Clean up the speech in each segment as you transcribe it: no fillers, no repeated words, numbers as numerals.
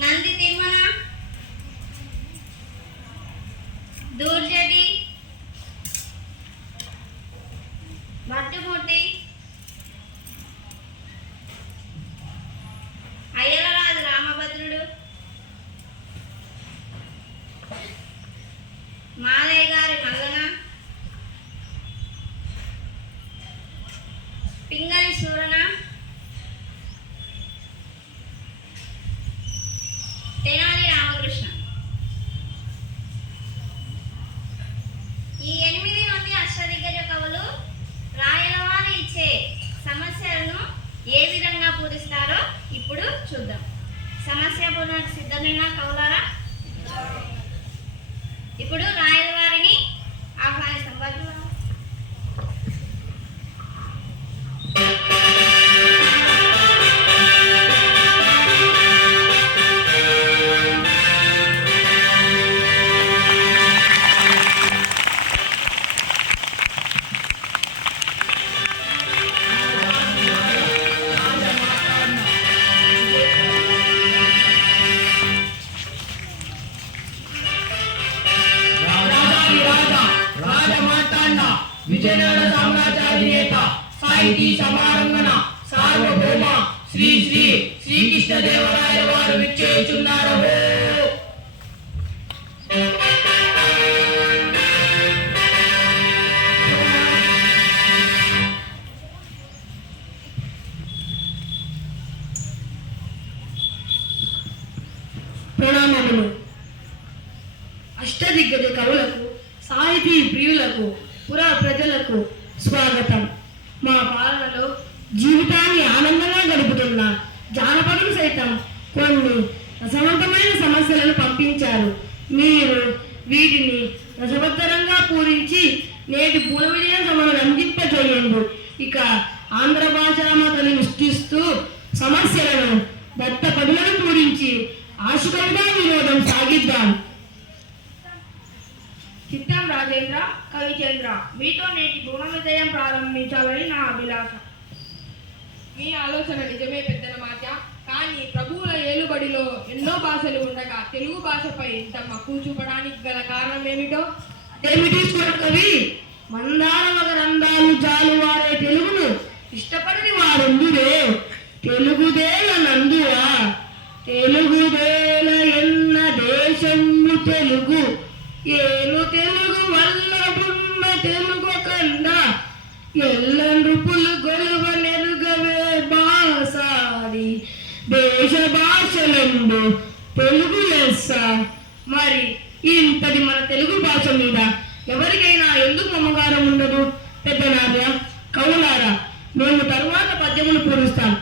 నంది తిమ్మన, దూర్జటి, భట్టుమూర్తి, అయ్యలరాజు రామభద్రుడు, మాదయ్య గారి మల్లన, పింగళి సూరన, తెనాలి రామకృష్ణ. ఈ 8 మంది అష్టదిగ్గజ కవులు రాయలవారు ఇచ్చే సమస్యలను ఏ విధంగా పూరిస్తారో ఇప్పుడు చూద్దాం. సమస్య పూర్ణకు సిద్ధమైన కవులారా, ఇప్పుడు రాయలవారిని ఆహ్వానిస్తాం. విజయనగర సామ్రాజ్యాధినేత సాహితీ సమారంభన సార్వభౌమ శ్రీ శ్రీ శ్రీకృష్ణదేవరాయ వారు విచ్చేయుచున్నారు. ప్రణామములు. అష్టదిగ్గజ కవులకు, సాహితీ ప్రియులకు, పురా ప్రజలకు స్వాగతం. మా పాలనలో జీవితాన్ని ఆనందంగా గడుపుతున్న జానపదులు సైతం కొన్ని రసవంతమైన సమస్యలను పంపించారు. మీరు వీటిని రసవత్తరంగా పూరించి నేటి పున విజయ సభను రంజింపజేయండి. ఇక ఆంధ్ర భాషామతని సృష్టిస్తూ సమస్యలను దత్తపదులను పూరించి ఆశుకవితా వినోదం సాగిద్దాం. చిత్తం రాజేంద్ర, కవిచంద్ర, మీతో నేటి భువన విజయం ప్రారంభించాలని నా అభిలాష. మీ ఆలోచన నిజమే పెద్దల మాట. కానీ ప్రభువుల ఏలుబడిలో ఎన్నో భాషలు ఉండగా తెలుగు భాషపై ఇంత మక్కువ చూపడానికి గల కారణం ఏమిటో? ఏమిటి కవి? మందార మకరందాలు జాలు వారే తెలుగును ఇష్టపడని వారుందురే. తెలుగుదేల నందువా, తెలుగుదేల ఎన్న దేశము తెలుగు, ఏను తెలుగు వల్ల బుమ్మ తెలుగు కంద, ఎల్ల నృపులు గొలువ నెరుగవే బాసాది, దేశ భాషలందు తెలుగు లెస్స. మరి ఇంతటి మన తెలుగు భాష మీద ఎవరికైనా ఎందుకు మమకారం ఉండదు? పెద్దనారా, కవులారా, మేము తరువాత పద్యములు పూరుస్తాం.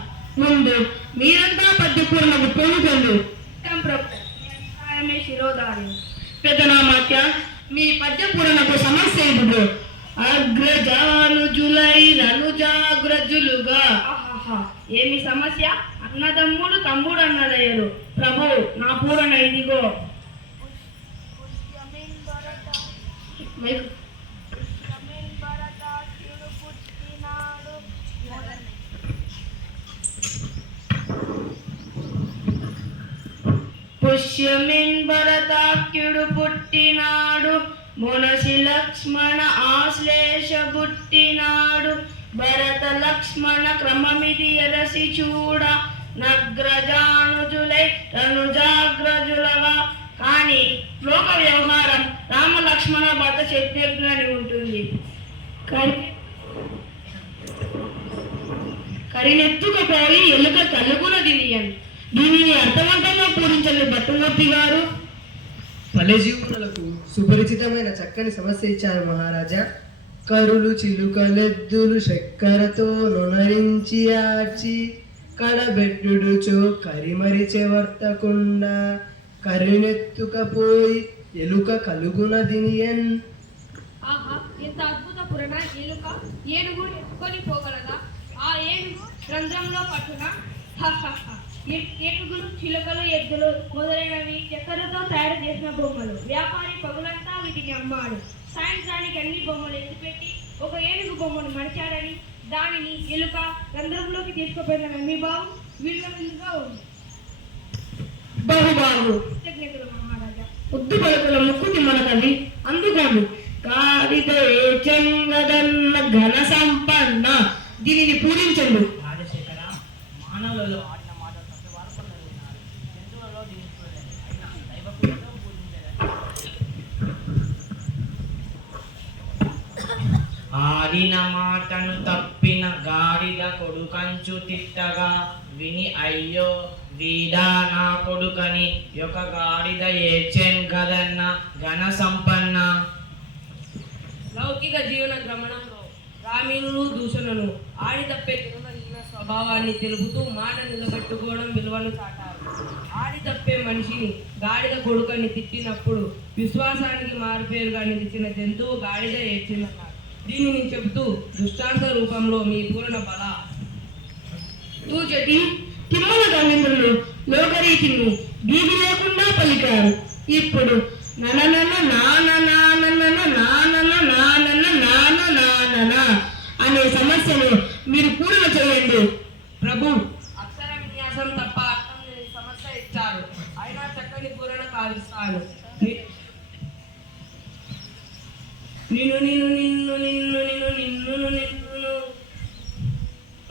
ముందు మీరంతా పద్యపూర్ణకు పూనుకొందు. శిరోధారి పెద్దనామాత్య, మీ పద్యపూరణకు సమస్య ఇప్పుడు. అగ్రజానుజులై రనుజాగ్రజులుగా. ఏమి సమస్య? అన్నదమ్ముడు తమ్ముడు అన్నదయ్యరు. ప్రభు, నా పూరణ ఇదిగో. పుష్యమిన్ భరతాఖ్యుడు పుట్టినాడు, మునసి లక్ష్మణ ఆశ్లేష పుట్టినాడు, భరత లక్ష్మణ క్రమమిది ఎరసి చూడ, నగ్రజానుజులై తనుజాగ్రజులగా. కానీ లోక వ్యవహారం రామ లక్ష్మణ భరత శత్రుఘ్నులని ఉంటుంది. కరినెత్తుకపోయి ఎలుక తలుగున దినియన్. దీనిని అర్థవంతంగా పూరించండి భట్టుమూర్తి గారు. ఫలజీవులకు సుపరిచితమైన చక్కని సమస్య ఇచ్చారు మహారాజా. కరులు చిలుకలెద్దులు చక్కెరతో నొనరించి ఆర్చి, కడబెట్టుడుచో కరిమరిచె వర్తకుండా, కరినెత్తుకపోయి ఎలుక కలుగున దినియన్. ఆహా, ఎంత అద్భుత పురణ! ఎలుక ఏనుగు ఎత్తుకొని పోగలదా? ఆ ఏనుగు రంధ్రంలో పట్టున. ఏనుగులు, చిలుకలు, ఎద్దులు మొదలైనవి చక్కెరతో తయారు చేసిన బొమ్మలు. వ్యాపారి పగులంతా వీటిని అమ్మాడు. సాయంత్రానికి అన్ని బొమ్మలు ఎత్తిపెట్టి ఒక ఏనుగు బొమ్మను మరిచాడని దానిని ఎలుక రంధ్రంలోకి తీసుకుపోయిన మీ భావం విలువగా ఉంది. బహుబాగు కృతజ్ఞతలు మహారాజా. ముద్దు పలుకుల ముక్కుతి మన కవి అందుకోండి. గాడిద చెంగదన్న ఘన సంపన్న దీనిని పూజించండి. రాజశేఖర, మానవులలో ఆడిన మాట ప్రతివారు కొందరు ఉన్నారు. జంతువులలో దీన్ని చూడలేదు. అయినా దైవ పూజతో పూజించలేదు. ఆడిన మాటను తప్పిన గాడిద కొడుకంచు తిట్టగా విని అయ్యో వీడా నా కొడుకని ఒక గాడిద ఏడ్చెం గదన్న ఘన సంపన్న. లౌకిక జీవన గమనంలో గ్రామీణులు దూషణను ఆడి తప్పే తినదగిన స్వభావాన్ని తెలుపుతూ మాట నిలబెట్టుకోవడం విలువను చాటారు. ఆడి తప్పే మనిషిని గాడిద కొడుకని తిట్టినప్పుడు విశ్వాసానికి మారుపేరుగా నిలిచిన జంతువు గాడిద ఏడ్చిందన్నారు. దీనిని చెబుతూ దృష్టాంత రూపంలో మీ పూర్ణ బల తూచటి తిమ్మల గమనింద్రులు లోకరీతిని బీది లేకుండా పలికారు. ఇప్పుడు అనే సమస్యను మీరు పూర్ణ చేయండి. ప్రభు, అక్షర విన్యాసం తప్ప అర్థం లేని సమస్య ఇచ్చారు. అయినా చక్కని పూరణ కావిస్తాను. నిన్ను నిన్ను నిన్ను నిన్ను నిన్ను నిన్ను నిన్ను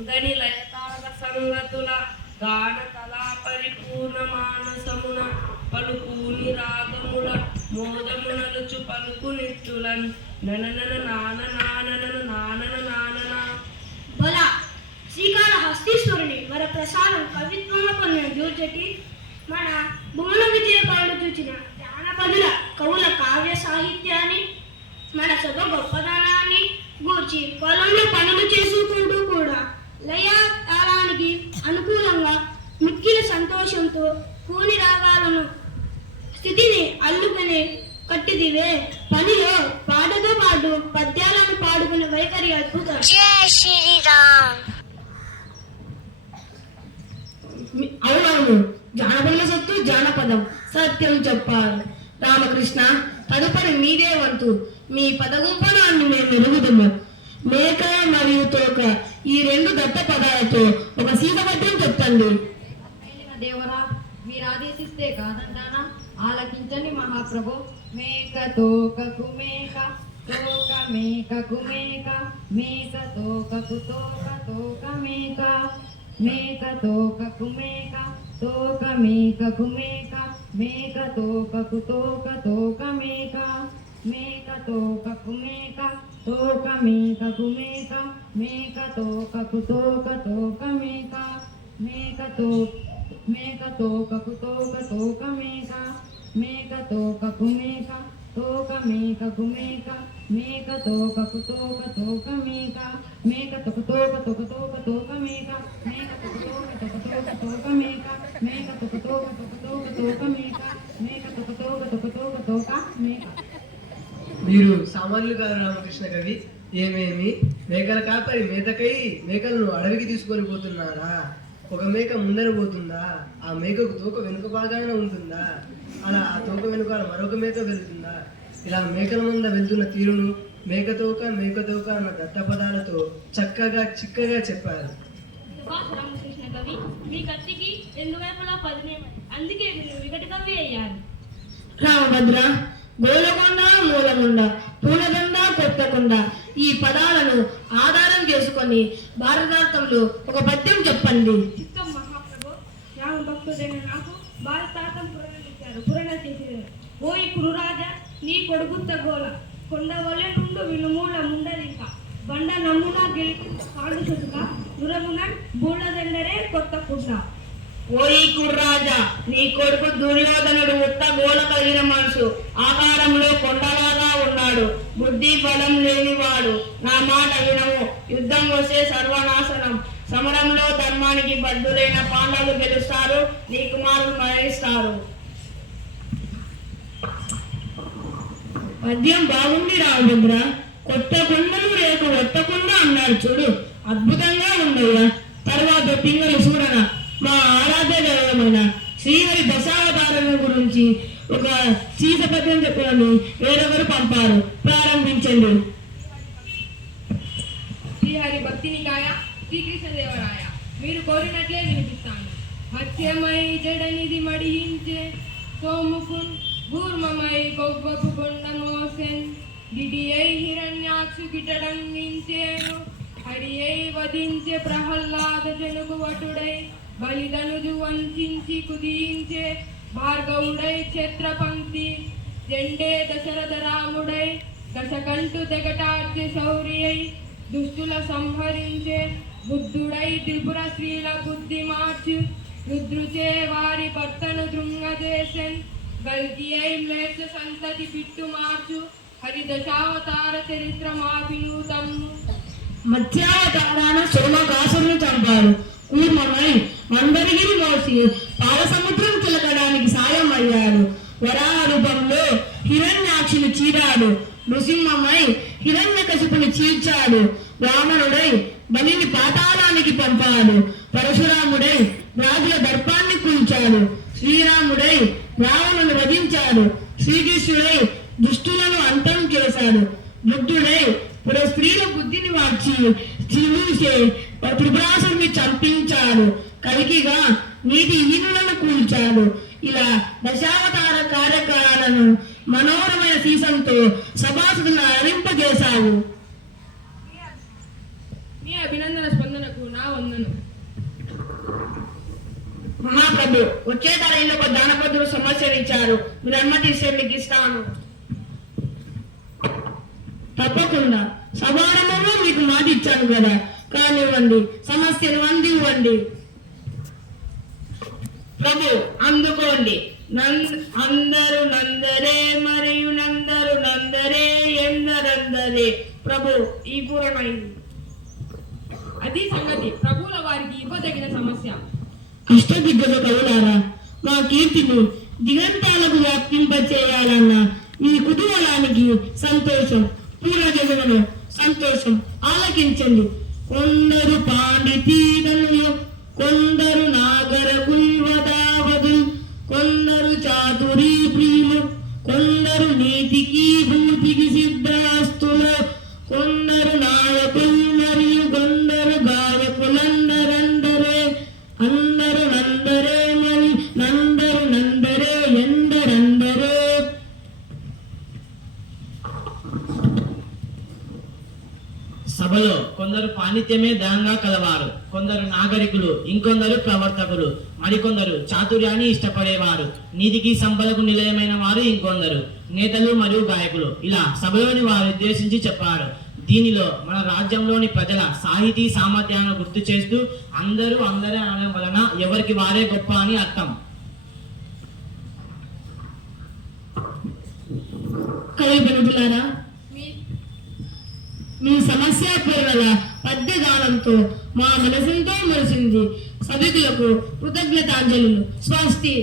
గని లయతాల సంగతుల గాన కళా పరిపూర్ణ మానసమున పలుకుని రాగముల మోదమునలుచు పలుకు నిత్తులన్ నననన నాన నానన నానన నానన. బల శ్రీకాళ హస్తీశ్వరుని వర ప్రసాదం కవిత్వంలో పొందిన దూర్జటి మన భువన విజయపాలు చూచిన జానపదుల కవుల కావ్య సాహిత్యాన్ని మన సభ గొప్పదనాన్ని గూర్చి పొలంలో పనులు చేసుకుంటూ కూడా లయ తాళానికి అనుకూలంగా మిక్కిలి సంతోషంతో కూని రాగాలను స్థితిని అల్లుకుని కట్టిదివే పనిలో పాటతో పాటు పద్యాలను పాడుకునే వైఖరి అద్భుతం. అవునవును, జానపదుల సత్తు జానపదం సత్యం చెప్పారు. రామకృష్ణ, తదుపరి మీదే వంతు. మీ పదగుంపనాన్ని మేము ఎరుగుదము. మేక మరియు తోక ఈ రెండు దత్త పదాలతో ఒక సీతపద్యం చెప్పండి. దేవరా, మీరు ఆదేశిస్తే కాదంటానా? ఆలకించండి మహాప్రభు. మేక తోకకు మేక, తోక మేకకు మేక, మేక తోకకు తోక, తోక మేక, మేక తోకకు మేక, తోక మేకకు మేక, మేక తోకకు తోక, తోక మేక, మేక తోకకు మేక, తోక మేకకు మేక, మేక తోకకు తోక, తోక మేక, మేక తోకకు తోక, తోక మేక, మేక తోకకు మేక, తోక మేకకు మేక, మేక తోకకు తోక, తోక మేక, మేక తోక తోక తోక తోక తోక మేక, మేక తోక తోక తోక తోక తోక మేక, మేక తోక తోక తోక తోక తోక మేక, మేక తోక తోక తోక తోక తోక మేక. మీరు సామాన్యులు కాదు రామకృష్ణ కవి. ఏమేమి మేకల కాపరి మేతకై మేకలను అడవికి తీసుకొని పోతున్నారా? ఒక మేక ముందర పోతుందా? ఆ మేకకు తోక వెనుక బాగానే ఉంటుందా? అలా ఆ తోక వెనుక మరొక మేక వెళ్తుందా? ఇలా మేకల ముంద వెళ్తున్న తీరును మేకతోక అన్న దత్తపదాలతో చక్కగా చిక్కగా చెప్పారు. సుభాష్ రామకృష్ణ కవి మీ కత్తికి రెండు వైపులా పదినేమని, అందుకే మీరు వికట కవి అయ్యారు. రామభద్ర, గోలకొండ మూలకొండ, పూలదండ కొత్తకొండ ఈ పదాలను ఆధారం చేసుకొని భారతార్థంలో ఒక పద్యం చెప్పండి. చిత్తం మహాప్రభు. రామ భక్తుడైన నాకు భారతార్థం పురాణ చేసేది. ఓయి కురురాజా, నీ కొడుకుత్త గోల కొండ వలె నుండు వినుమూల ముండదిక బండ నమ్మున గెలిపి కాడు చుట్టుక దురమున బూళ్ళదెండరే కొత్త కుండ. ఓయి కుర్రాజా, నీ కొడుకు దుర్యోధనుడు ఉత్త గోల కలిగిన మనసు, ఆకారంలో కొండలాగా ఉన్నాడు, బుద్ధి బలం లేనివాడు. నా మాట వినము, యుద్ధం వస్తే సర్వనాశనం. సమరంలో ధర్మానికి బద్దులైన పాండవులు గెలుస్తారు, నీ కుమారులు మరణిస్తారు. పద్యం బాగుంది రామభద్ర. కొత్త కొండలు రేపు కొత్తకుండా అన్నాడు చూడు, అద్భుతంగా ఉందయ్యా. తర్వాత పింగళి చూడన మా ఆరాధ్య దైవమైన శ్రీహరి దశావతారాల గురించి ఒక సీత పద్యం చెప్పాలని వేరొకరు పంపారు. ప్రారంభించండి. శ్రీహరి భక్తినికాయ శ్రీకృష్ణదేవరాయ, మీరు కోరినట్లే వినిపిస్తాను. మత్స్యమై జడనిది మడిహించే సోముకున్ కూర్మమై గొవ్వపు కొండ మోసెన్ గిడి అయి హిరణ్యాక్షు గిటడంగించేను హరి అయి వధించే ప్రహ్లాద జనుగు వటుడై బలిదనుజు వంచించి కుదించే భార్గవుడై ఛత్రపంక్తి జెండే దశరథ రాముడై దశకంఠు తెగటార్చే శౌర్యై దుష్టుల సంహరించే బుద్ధుడై త్రిపుర స్త్రీల బుద్ధి మార్చు రుద్రుచే వారి భర్తను దృంగజేసెన్ గల్కి అయి మ్లేచ్చ సంతతి పిట్టు మార్చు హరి దశావతార చరిత్ర మాపినూతము మత్స్యావతారాన సోమకాసురుని చంపాడు. కూర్మమై మందరగిరి మోసి పాలసముద్రం చిలకడానికి సాయం అయ్యాడు. వరాహ రూపంలో హిరణ్యాక్షుని చీరాడు. నృసింహమై హిరణ్యకశిపుని చీల్చాడు. వామనుడై బలిని పాతాళానికి పంపాడు. పరశురాముడై రాజుల దర్పాన్ని కూల్చాడు. శ్రీరాముడై రావణుని వధించాడు. శ్రీకృష్ణుడై దుష్టులను అంతం చేశాడు. బుద్ధుడై స్త్రీల బుద్ధిని మార్చి చిలుసే త్రిపురాసుని చంపించాడు. కలికిగా నీటి హీనులను కూల్చాడు. ఇలా దశావతార కార్యక్రమాలను మనోహరమైన సీసంతో సభాసదులను అరింపజేశావు. మీ అభినందన స్పందనకు నా వందనం. మహాప్రభు, వచ్చే తరంలో ఒక దానపదులు సమస్యలు ఇచ్చారు. మీరు అనుమతిస్తే మీకు ఇస్తాను. తప్పకుండా. సభారంభంలో మీకు మాట ఇచ్చాను కదా, కానివ్వండి, సమస్యను అందివ్వండి. ప్రభు, అందుకోండి. అందరు నందరే మరియు నందరు నందరే ఎందరందరే. ప్రభు, ఈ పూర్ణమైంది. అది సంగతి. ప్రభువుల వారికి ఇవ్వదగిన సమస్య. అష్టదిగ్గజ కవులారా, మా కీర్తిని దిగంతాలకు వ్యాప్తింపచేయాలన్న మీ కుతూహలానికి సంతోషం. పూర్వజన్మలో సంతోషం. ఆలకించండి. కొందరు పాండితీరులు, కొందరు నాగర కుల్వదావదు, కొందరు చాతురీ ప్రియులు, కొందరు నీతికి భూతికి సిద్ధాస్తులు, కొందరు నాయకులు మరియు కొందరు గాయకులందరందరే. అందరు నందరే మరి నందరు నందరే ఎందరందరే. సభలో కొందరు పాండిత్యమే దయంగా కలవారు, కొందరు నాగరికులు, ఇంకొందరు ప్రవర్తకులు, మరికొందరు చాతుర్యాన్ని ఇష్టపడేవారు, నీతికి సంపదకు నిలయమైన వారు ఇంకొందరు, నేతలు మరియు గాయకులు. ఇలా సభలోని వారు ఉద్దేశించి చెప్పారు. దీనిలో మన రాజ్యంలోని ప్రజల సాహితీ సామర్థ్యాలను గుర్తు చేస్తూ అందరూ అందరే అనడం వలన ఎవరికి వారే గొప్ప అని అర్థం. కవి బనులారా, మీ సమస్య పూర్వల పద్యగానంతో మా మనసంతో మురిసింది. సభికులకు కృతజ్ఞతాంజలులు. స్వస్తి.